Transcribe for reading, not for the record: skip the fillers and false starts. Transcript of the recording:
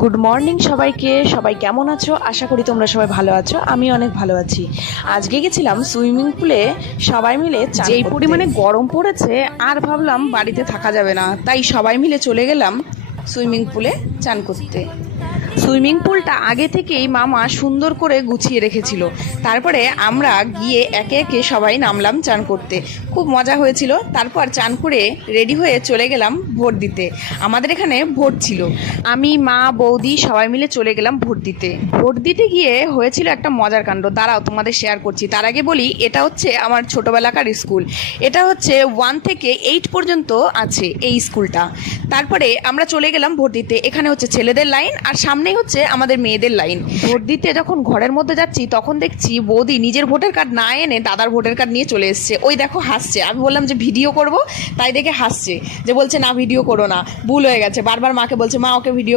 Good morning সবাইকে। সবাই কেমন আছো? আশা করি তোমরা সবাই ভালো আছো। আমি অনেক ভালো আছি। আজকে গেছিলাম সুইমিং পুলে সবাই মিলে। যেই পরিমাণে গরম পড়েছে আর ভাবলাম বাড়িতে থাকা যাবে না, তাই সবাই মিলে চলে গেলাম সুইমিং পুলে চান করতে। সুইমিং পুলটা আগে থেকেই মামা সুন্দর করে গুছিয়ে রেখেছিল। তারপরে আমরা গিয়ে একে একে সবাই নামলাম চান করতে। খুব মজা হয়েছিল। তারপর চান করে রেডি হয়ে চলে গেলাম ভোট দিতে। আমাদের এখানে ভোট ছিল। আমি, মা, বৌদি সবাই মিলে চলে গেলাম ভোট দিতে। ভোট দিতে গিয়ে হয়েছিল একটা মজার কাণ্ড। দাঁড়াও, তোমাদের শেয়ার করছি। তার আগে বলি, এটা হচ্ছে আমার ছোটোবেলাকার স্কুল। এটা হচ্ছে 1 থেকে 8 পর্যন্ত আছে এই স্কুলটা। তারপরে আমরা চলে গেলাম ভোট দিতে। এখানে হচ্ছে ছেলেদের লাইন আর সামনেই হচ্ছে আমাদের মেয়েদের লাইন। ভোট দিতে যখন ঘরের মধ্যে যাচ্ছি তখন দেখছি বৌদি নিজের ভোটার কার্ড না এনে দাদার ভোটার কার্ড নিয়ে চলে এসছে। ওই দেখো হাসছে। আমি বললাম যে ভিডিও করব, তাই দেখে হাসছে, যে বলছে না ভিডিও করো না, ভুল হয়ে গেছে। বারবার মাকে বলছে, মা ওকে ভিডিও